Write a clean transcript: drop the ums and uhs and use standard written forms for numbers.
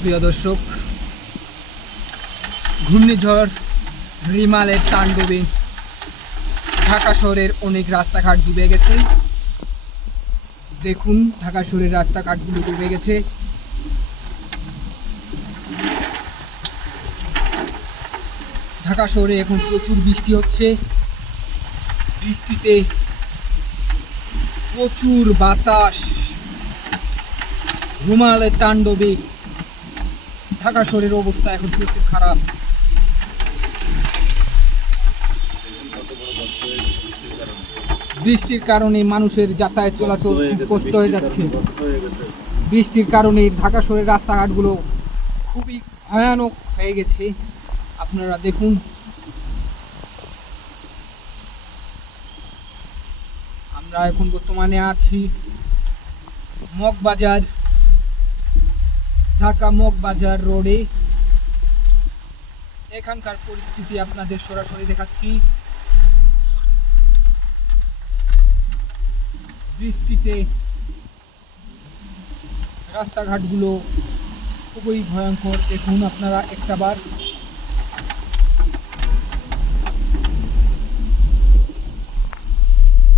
প্রিয় দর্শক, ঘূর্ণিঝড় রিমালের তাণ্ডবে ঢাকা শহরের অনেক রাস্তাঘাট ডুবে গেছে। দেখুন, ঢাকা শহরের রাস্তাঘাটগুলো ডুবে গেছে। ঢাকা শহরে এখন প্রচুর বৃষ্টি হচ্ছে। বৃষ্টিতে প্রচুর বাতাস, রুমালের তাণ্ডবে ঢাকা শহরের অবস্থা এখন প্রচুর খারাপ। বৃষ্টির কারণে মানুষের যাতায়াত চলাচল খুব কষ্ট হয়ে যাচ্ছে। বৃষ্টির কারণে ঢাকা শহরের রাস্তাঘাটগুলো খুবই ভয়ানক হয়ে গেছে। আপনারা দেখুন, আমরা এখন বর্তমানে আছি মগবাজার, ঢাকা মগবাজার রোডে। এখানকার পরিস্থিতি আপনাদের সরাসরি দেখাচ্ছি। বৃষ্টিতে রাস্তাঘাটগুলো খুবই ভয়ঙ্কর। দেখুন আপনারা একটাবার।